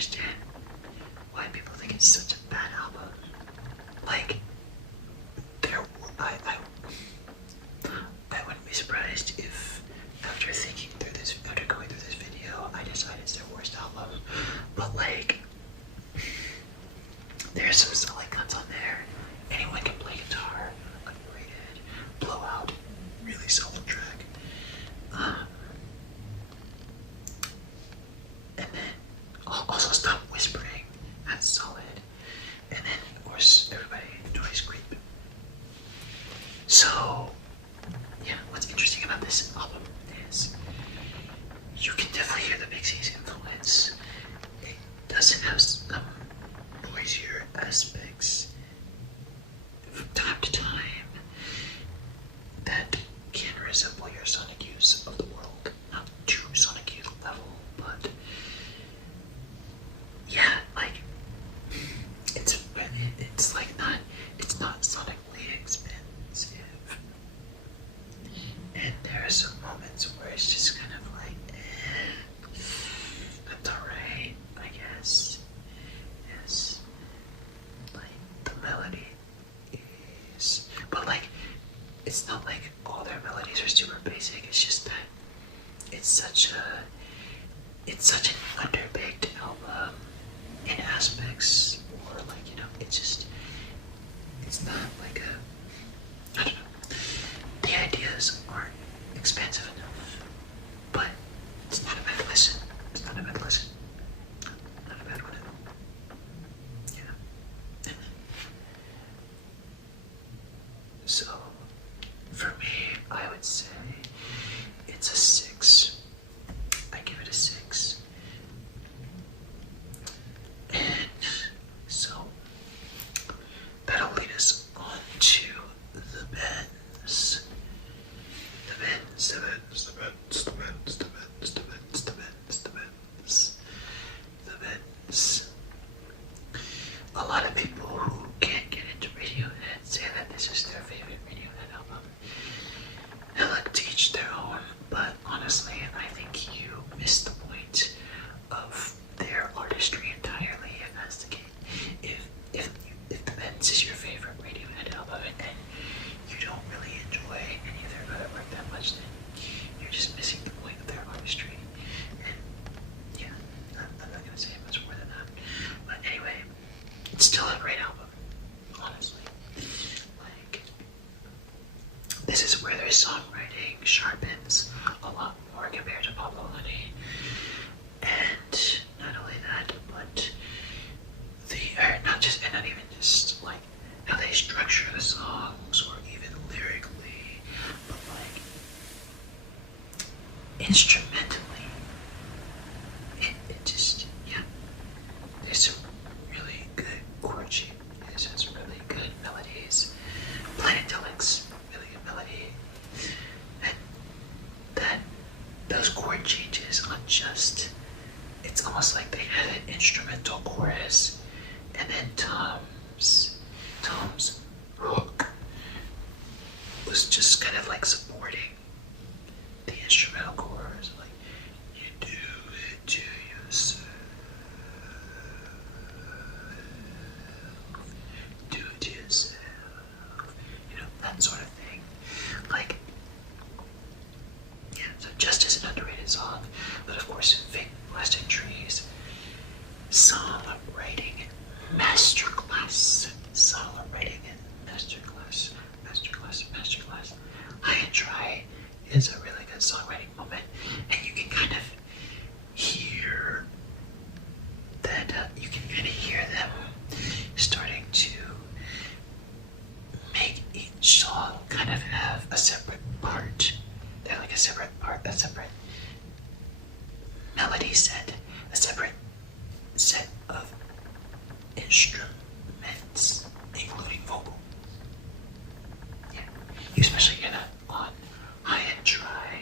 understand why people think it's such a bad album. Like, I wouldn't be surprised if after going through this video, I decided it's their worst album. But like, there's some solid cuts on there. Anyone Can Play Guitar, underrated. Blowout, really solid track. And then also Stop Whispering, that's solid. And then of course everybody enjoys Creep. So yeah, what's interesting about this album is you can definitely hear the Pixies influence. It doesn't have some noisier aspects from time to time that can resemble your Sonic Youth of the world. Not to Sonic Youth level, but yeah, like it's not sonically expensive. And there are some moments where it's just kind of like, that's alright, I guess. Yes. Like, the melody is, but like, it's not like all their melodies are super basic, it's just that it's such an underbaked album in aspects, or like, it's not like I don't know, the ideas aren't expansive enough, but it's not a bad listen. It's not a bad listen. Not a bad one at all. Yeah. So, for me, I would say it's a 6. I give it a 6. And so, that'll lead us on to the bends. The bends. A lot of people who can't get into Radiohead say that this is their favorite Radiohead album. And look, to each their own, but honestly, I think you missed the point of their artistry entirely if that's the case. If the Bends is your favorite Radiohead album and you don't really enjoy any of their other work that much, then you're just missing the point of their artistry. And yeah, I'm not gonna say much more than that. But anyway, it's still a great album, honestly. Like, this is where their songwriting sharpens a lot more compared to Pablo Honey. And not only that, but not even just like how they structure the songs or even lyrically, but like instrumentally, it just, yeah, there's some really good chord shape. It has really good melodies. Planetilics, really good melody. And those chord changes on just, it's almost like they had an instrumental chorus and then Tom's hook was just kind of like supporting the instrumental chorus, like, you do it to yourself, do it to yourself, that sort of thing. Like, yeah, so Just is an underrated song, but of course, Fake Plastic Trees, songwriting masterclass. High and Dry is a really good songwriting moment, and you can kind of hear that, them starting to make each song kind of have a separate part. They're like a separate melody set, a separate set of instruments, including vocal. Yeah, you especially get that on High and Dry.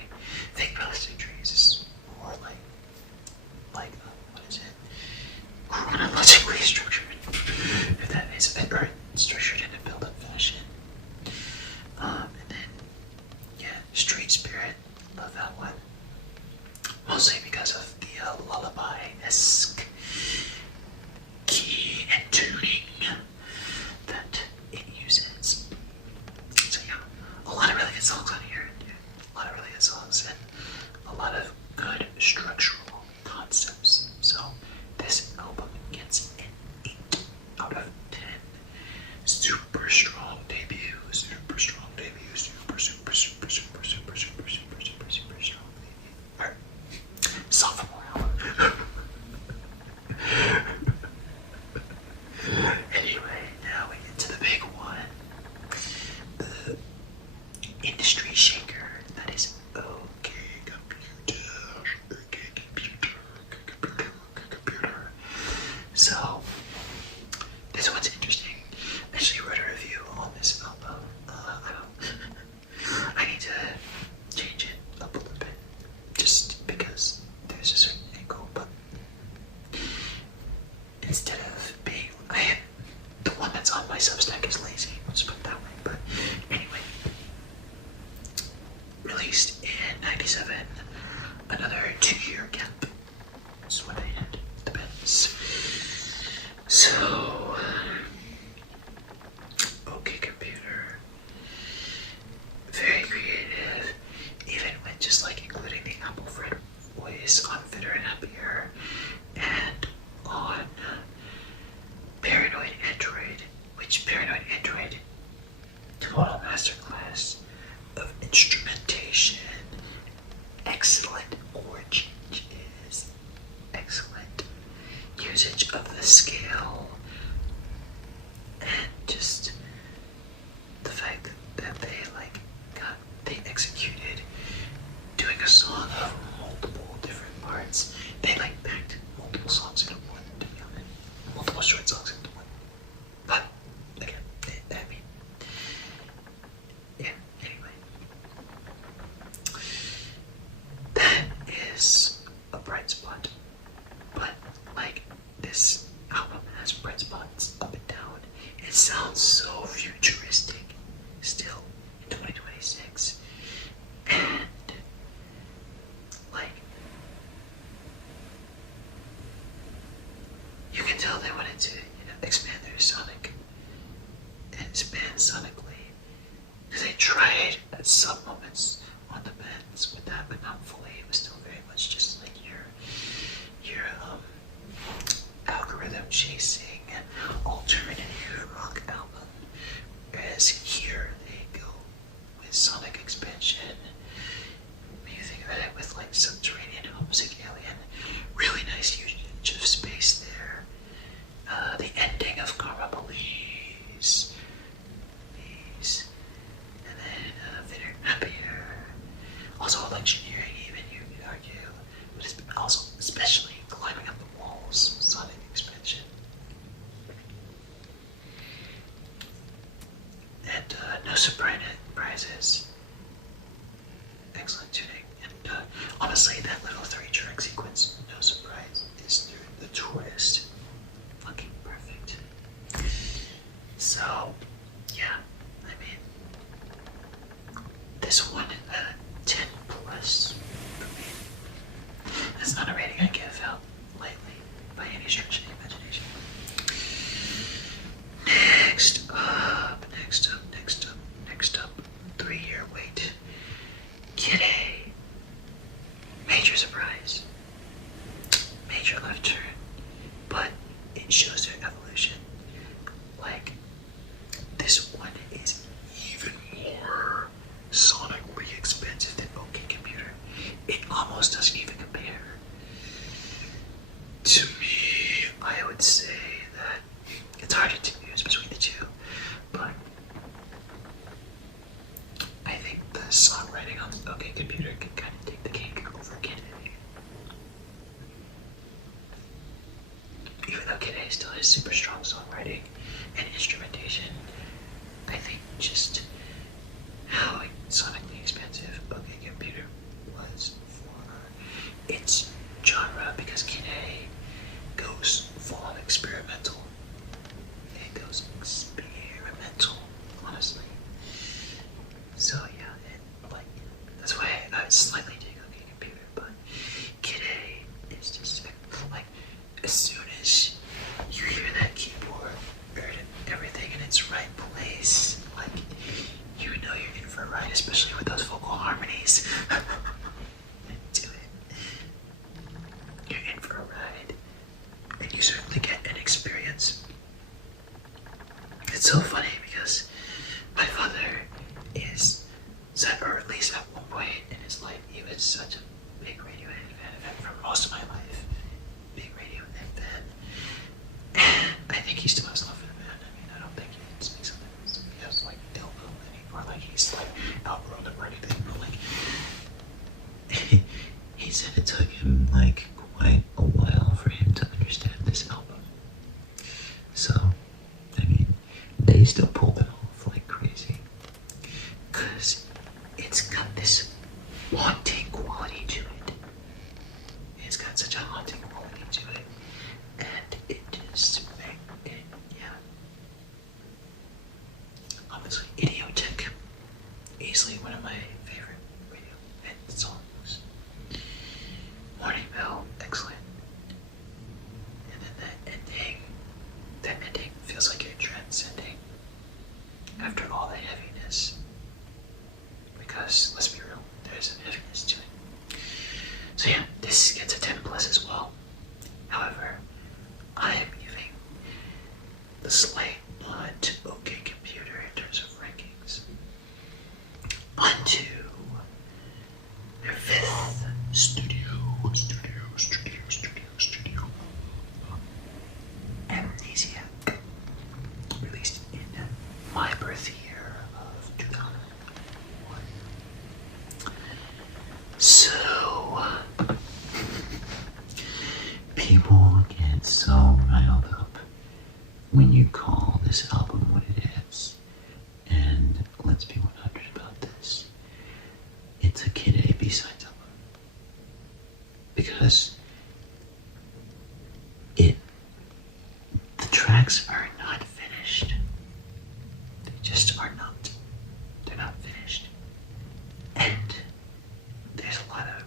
Fake Plastic Trees is more like what is it? Chronologically structured, if that makes sense, or structured in a build-up fashion. And then, yeah, Street Spirit, love that one. Mostly because of the lullaby-esque this one's interesting. I actually wrote a review on this album. I need to change it up a little bit, just because there's a certain angle, but instead of being, the one that's on my Substack is lazy, let's put it that way, but anyway, released in 97, another 2-year gap. That's what I had the bends. So, okay computer, very creative, even with just like including the Apple Fred voice on Fitter and Happier, and on Paranoid Android, which Paranoid Android, total masterclass of instrumentation, excellent chord changes, excellent usage of the scale, and just the fact that they executed doing a song of multiple different parts. They packed multiple songs into one, to be honest, multiple short songs into one. But again, yeah. Anyway, that is a bright spot. But this album has bright spots up and down. It sounds so futuristic still in 2026, and you can tell they wanted to expand their sonic and expand sonically, because they tried at some moments on the bends with that, but not fully. It was still very much just like your algorithm chasing alternative rock album, whereas here they go with sonic expansion. When you think about it, with subterranean homesick alien, really nice usage of space there. The ending of Karma Police, and then Fitter Happier. Also electioneering, even you could argue, but it's also especially climbing up the walls, sonic expansion. And no surprises. Excellent tuning. And honestly, that little 3-track sequence, no surprise, is through the tourist. Fucking perfect. So, yeah, this one, 10 plus for me. That's not a rating I give out lightly by any stretch of the imagination. Next up, 3-year wait. Kid A. Major surprise. Major left turn. But it shows their evolution. This one is even more sonically expensive than OK Computer. It almost doesn't even compare. To me, I would say that it's hard to choose between the two, but I think the songwriting on OK Computer can kind of take the cake over Kid A. Even though Kid A still has super strong songwriting and instrumentation, I think just how sonically expensive OK Computer was for its genre, because Kid A goes full-on experimental. It goes experimental, honestly. So yeah, that's why I would slightly take OK Computer, but Kid A is just as soon as you hear that keyboard or everything in its right place, you know you're in for a ride, especially with those vocal harmonies. Do it. You're in for a ride, and you certainly get an experience. It's so funny because my father is, or at least at one point in his life, he was such a big Radiohead fan for most of my life. Big Radiohead fan. And I think he still has love for the band. I don't think he speaks something. He has ill will, or he's outgrown them or anything. But he said it took him quite a while for him to understand this album. So still pulled it off like crazy. Because it's got this haunting quality to it. It's got such a haunting quality to it. And it just, yeah. Obviously, idiotic. Easily one of my favorite Radiohead songs. Morning Bell, excellent. And then that ending feels like you're transcending after all the heaviness. Because, let's be real, there's a heaviness to it. So yeah, this gets a 10 plus as well. However, I am giving the slight nod to OK Computer in terms of rankings. On to their 5th studio. Amnesiac, released in my birth year of 2001. So, people get so riled up when you call this album what it is. And let's be 100 about this. It's a Kid A B-sides album. Because the tracks are not finished. They just are not. They're not finished. And there's a lot of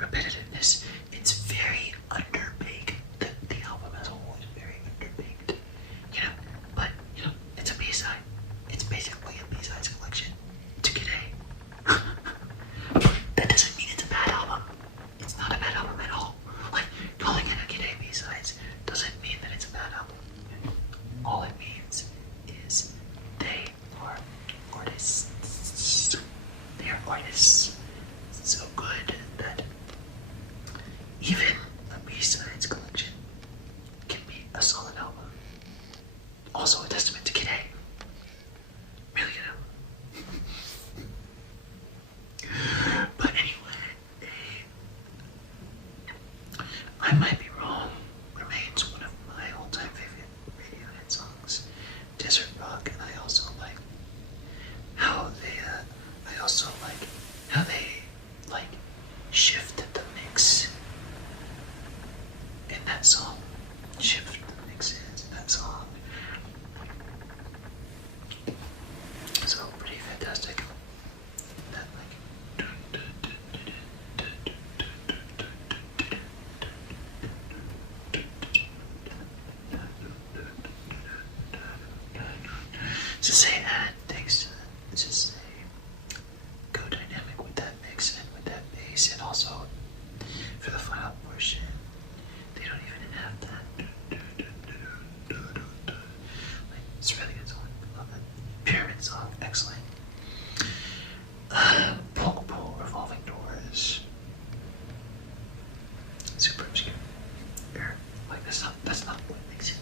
repetitiveness. It's very underbaked. The album as a whole is very underbaked. But it's a B-side. It's basically a B-sides collection. It's a Kid A. That doesn't mean it's a bad album. It's not a bad album at all. Like, calling it a Kid A B-sides doesn't mean that it's a bad album. All it means is they are artists. They are artists so good that even a B-sides collection can be a solid album. Also a testament to Kid A. Really good album. But anyway, I might be wrong remains one of my all-time favorite Radiohead songs, Desert Rock, and I also like how they shifted the mix in that song. Shifted the mixes in that song. So pretty fantastic. That to say that thanks to just go dynamic with that mix and with that bass, and also for the final portion they don't even have that. It's a really good song. Love it. Pyramid song, excellent. Polk Pool, Revolving Doors. Super obscure. Like that's not what makes it.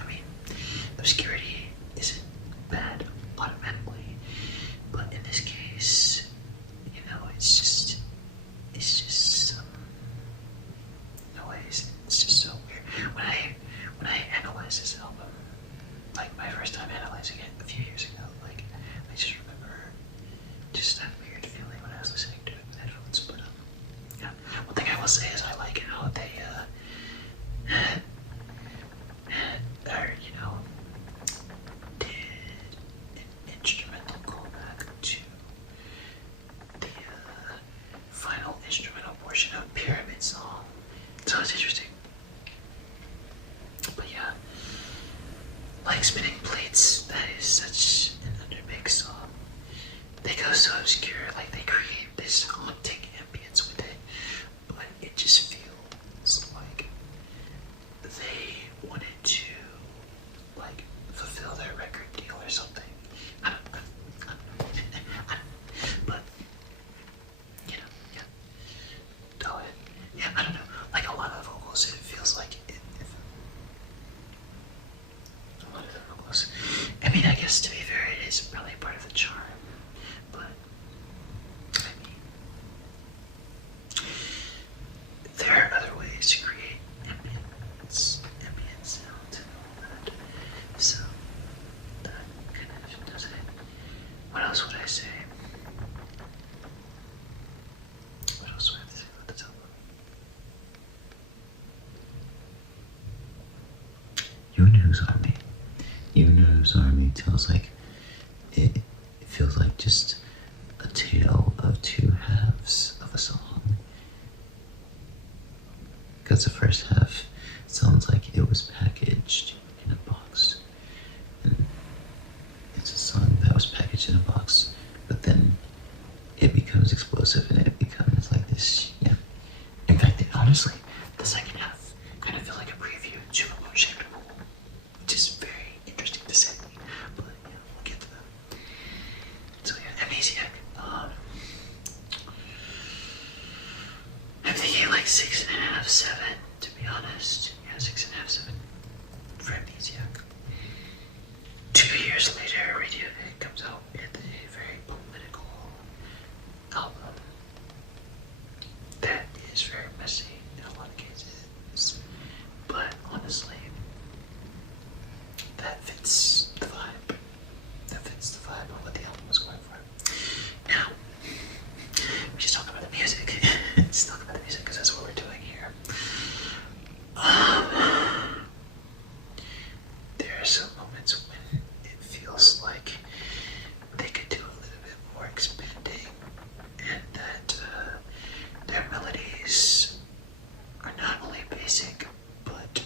I mean, obscurity isn't bad automatically, but in this case, it's just noise. It's just so weird. When I analyze this album, like my first time analyzing it a few years ago, like I just remember just that weird feeling when I was listening to it with headphones. But yeah, one thing I will say is I like how they did an instrumental callback to the final instrumental portion of Pyramid Song. So it's interesting. But yeah, like Spinning Plates, that is such an underbaked song. They go so obscure, like they create this haunting ambience with it, but it just feels like they wanted to fulfill their record deal or something. But yeah. I don't know. Like a lot of vocals, it feels like a lot of the vocals. I mean, I guess to be fair, it is probably part of the charm. But I mean, there are other ways to create ambient sound and all that. So that Who's Army. Even Who's Army tells like, it feels like just a tale of two halves of a song. Because the first half sounds like it was packaged in a box. And it's a song that was packaged in a box, but then it becomes explosive and it becomes like this, yeah. In fact, honestly, the second half kind of felt like a preview to a motion, which is very interesting to say, but yeah, we'll get to that. So yeah, Amnesiac. I'm thinking like 6.5, 7, to be honest. Yeah, 6.5, 7 for Amnesiac. 2 years later, Radiohead comes out with a very political album that is very messy in a lot of cases, but honestly, that fits the vibe. That fits the vibe of what the album was going for. Now, we just talk about the music. Let's talk about the music because that's what we're doing here. There are some moments when it feels like they could do a little bit more expanding, and that their melodies are not only basic but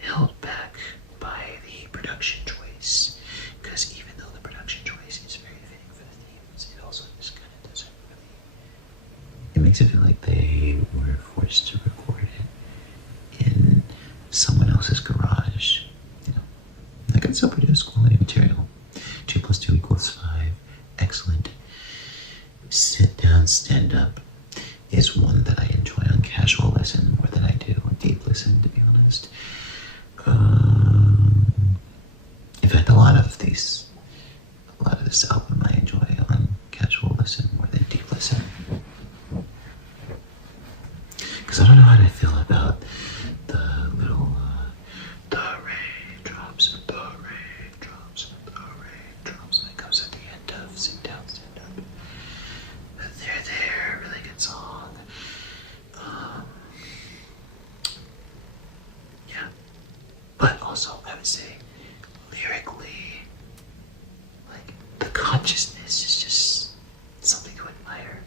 held back by the production choice. Because even though the production choice is very fitting for the themes, it also just kind of doesn't really. It makes it feel like they were forced to record it in someone else's garage. You know, I can still produce quality material. 2 + 2 = 5. Excellent. Sit down, stand up is one that I enjoy on casual listen more than I do on deep listen, to be honest. In fact, a lot of this album I enjoy on casual listen more than deep listen. Because I don't know how to feel about the little the raindrops that comes at the end of Sit Down, Stand Up. But they're there, really good song. Yeah. But also, I would say, lyrically, like, the consciousness is just something to admire.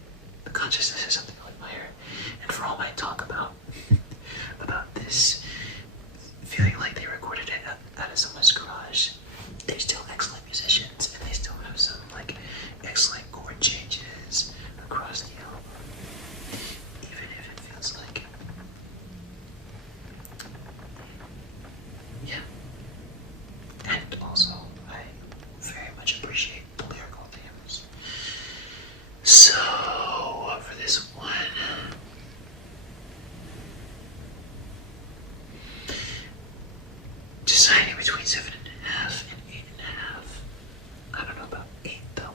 The consciousness is something to admire. And for all my talk about this feeling like they recorded it out of someone's garage, they're still excellent musicians, and they still have some like excellent chord changes across the album, even if it feels like, yeah. And also, I very much appreciate the lyrical themes. So for this one, deciding between 7.5 and 8.5. I don't know about 8 though.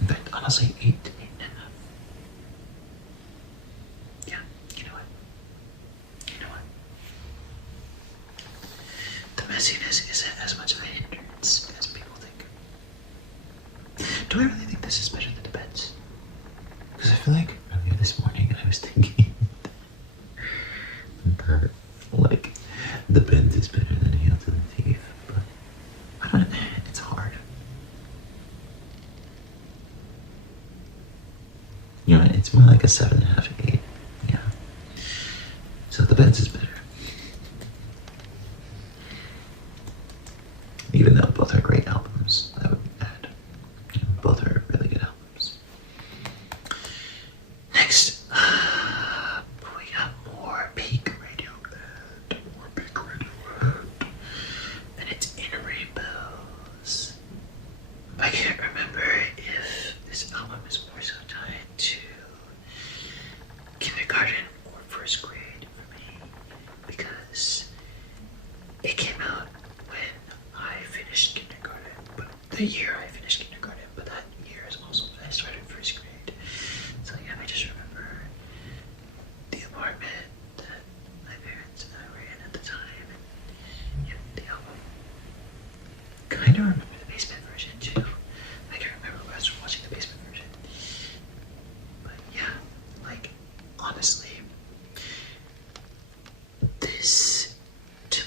In fact, honestly, 8 to 8.5. Yeah, you know what? The messiness isn't as much of a hindrance as people think. Do I really think this is better than the Beds? Because I feel like earlier this morning I was thinking that, like, the Bends is better than Hail to the Thief, but I don't know, it's hard. You know, it's more like a 7.5, 8, yeah. So the Bends is better. Even though both are great albums, I would add. You know, both are really good albums. Next, we got more peak Radiohead. And it's In Rainbows. I can't remember if this album is more so tied to kindergarten or first grade for me, because it came out when I finished kindergarten, but the year I finished kindergarten, but that year is also when I started first grade. So yeah, I just remember the apartment that my parents and I were in at the time, and yeah, the album. Kind of remember the basement version too. I can remember when I was watching the basement version. But yeah, like, honestly, this to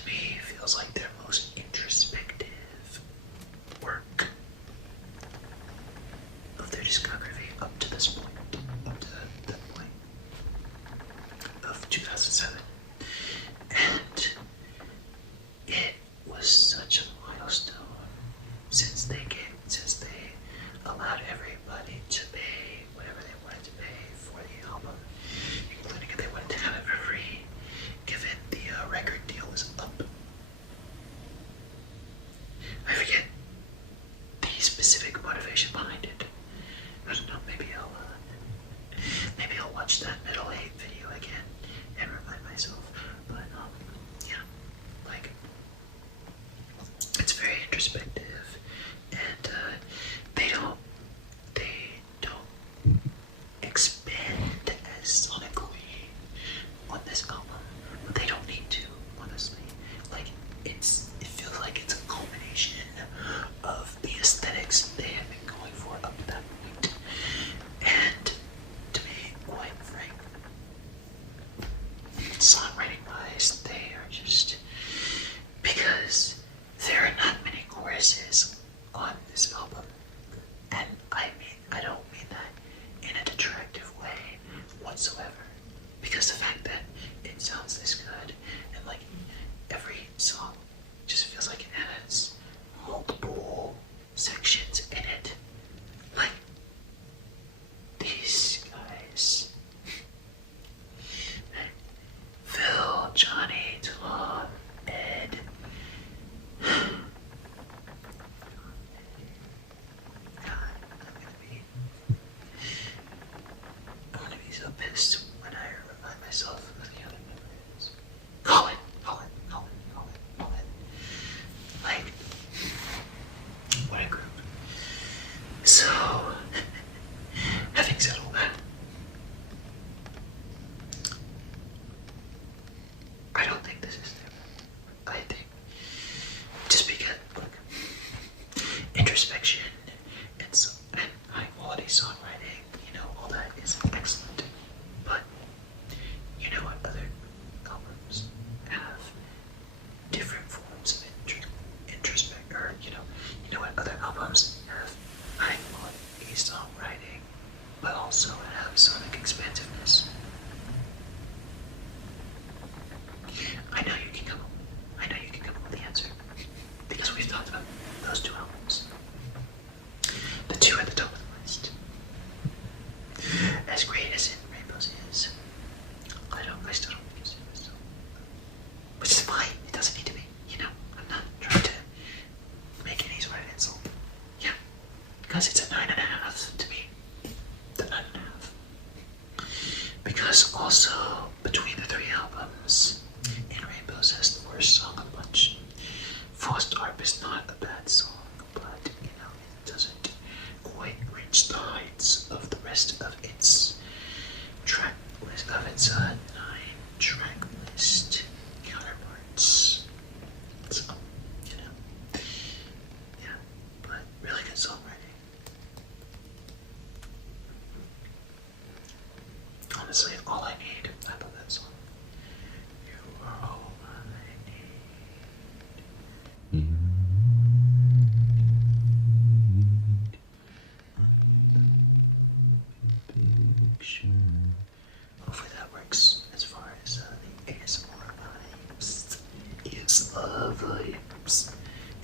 vibes.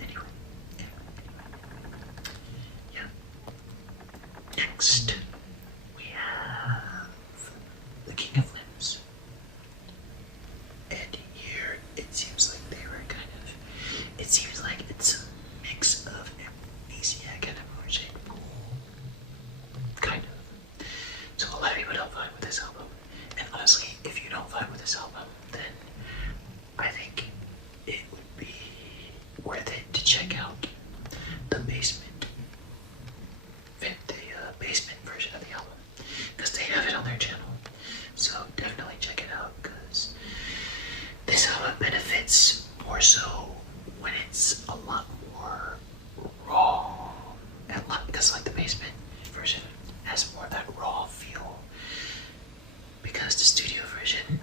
Anyway. Yeah. Next, we have the King of Limbs. And here, it seems like they were it seems like it's a mix of Amnesiac and Emotion. Kind of. So a lot of people don't vibe with this album. And honestly, if you don't vibe with this album, then I think it would be worth it to check out the basement version of the album, because they have it on their channel. So definitely check it out, because this album benefits more so when it's a lot more raw, and because like the basement version has more of that raw feel, because the studio version,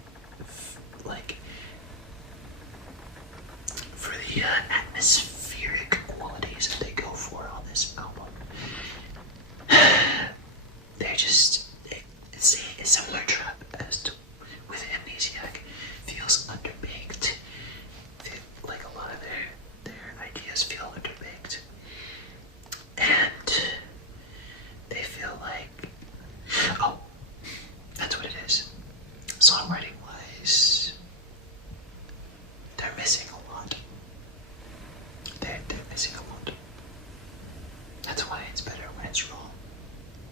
like for the atmospheric qualities that they go for on this album, they're just it's a similar trap as to with Amnesiac. Feels underbaked. Like a lot of their ideas feel underbaked, and they feel like, oh, that's what it is. Songwriting wise, they're missing a lot. They're missing a lot. That's why it's better when it's raw.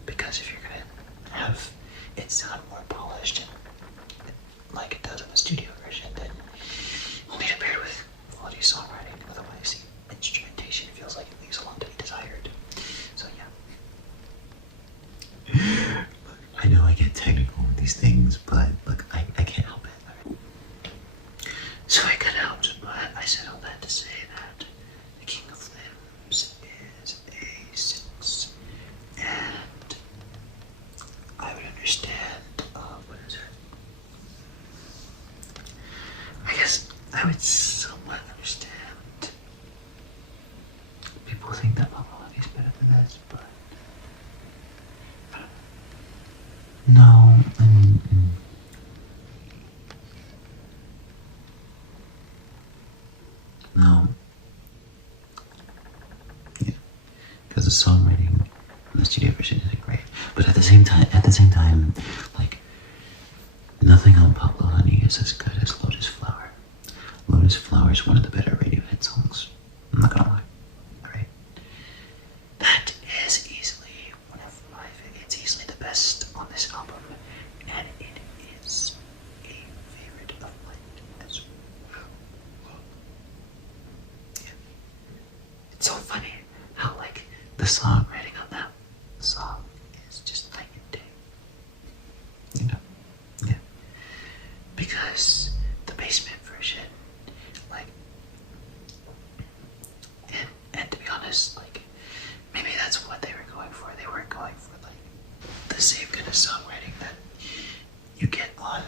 Because if you're gonna have it sound more polished and like it does in the studio version, then you'll need to pair with quality songwriting. Otherwise, the instrumentation feels like it leaves a lot to be desired. So yeah. I know I get technical with these things, but look, I can't help it. So I cut out, but I said all that to say that the King of Limbs is a 6. And I would understand, what is it? I guess I would somewhat understand. People think that Papa Love is better than this, but no, I mean, no. Yeah, because the songwriting in the studio version isn't great, but at the same time, like nothing on Pablo Honey is as good as Lotus Flower. Lotus Flower is one of the better Radiohead songs. I'm not gonna lie. Right? That is easily one of my favorites. It's easily the best on this album, and it is a favorite of mine as well. Yeah. It's so funny how like the songwriting on that song is just night and day. You know? Yeah. Because the basement version, like, and to be honest, like, maybe that's what they were going for. They weren't going for like the same kind of songwriting that you get on,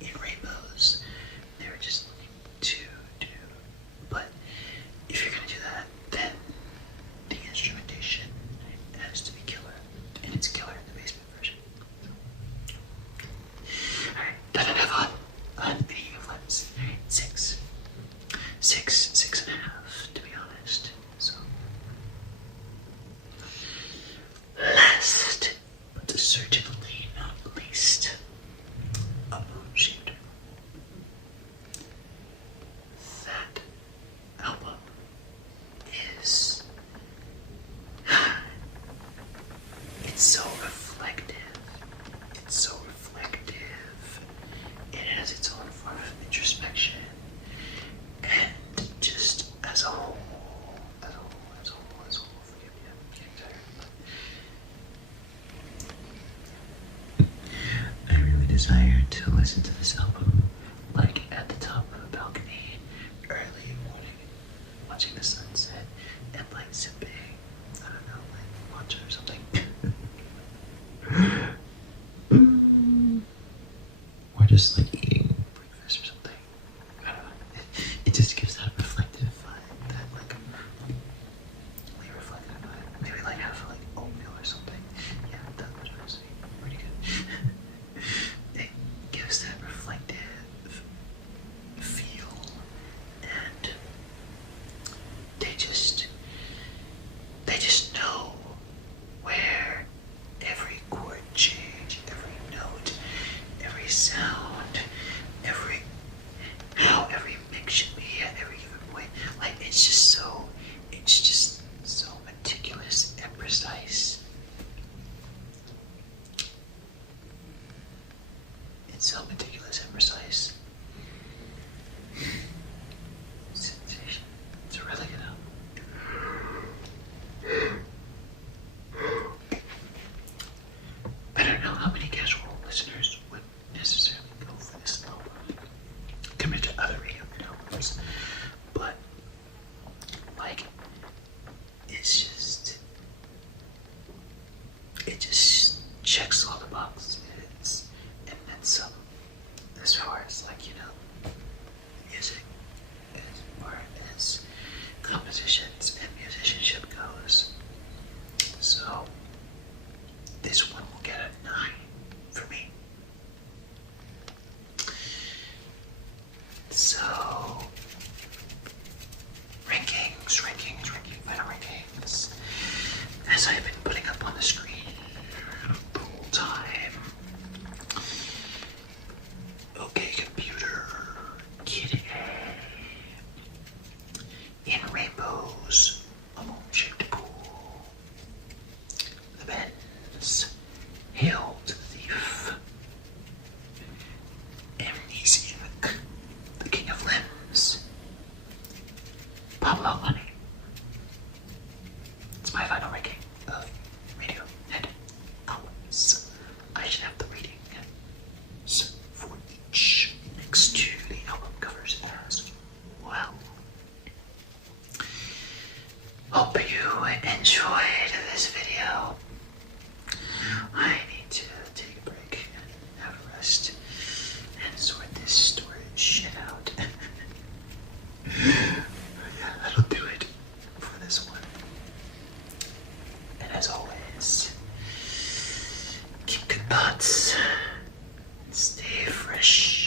in Rainbows. They were just looking to do, but if you're gonna do that, then the instrumentation has to be killer, and it's killer in the basement version. Alright, done enough on the King of Limbs. 6. 6.5, to be honest. So, last, but certainly not least, a Moon Shifter. That album is, it's so reflective. It's so reflective. It has its own form of introspection. And just as a whole, forgive me, I'm getting tired. I really desire to listen to this album, like at the top of a balcony, early morning, watching the sunset, and like sipping, I don't know, like matcha or something. Or just like eating breakfast or something. I don't know. It just gives that reflective vibe, that like really reflective vibe. Maybe like have like oatmeal or something. Yeah, that would honestly be pretty good. It gives that reflective feel It's just so meticulous and precise. It's so meticulous and precise. Sensation. It's a really good album. I don't know how many casual listeners would necessarily go for this album compared to other Radiohead albums, but like it just checks all the boxes. And then some, as far as like, you know, music, as far as compositions and musicianship goes. So this one will get a 9 for me. So final rankings, as I've been putting up on the screen the whole time. Okay, computer, get in rainbows, a moon-shaped pool. The Benz hailed the thief. Amnesiac, the king of limbs. Pablo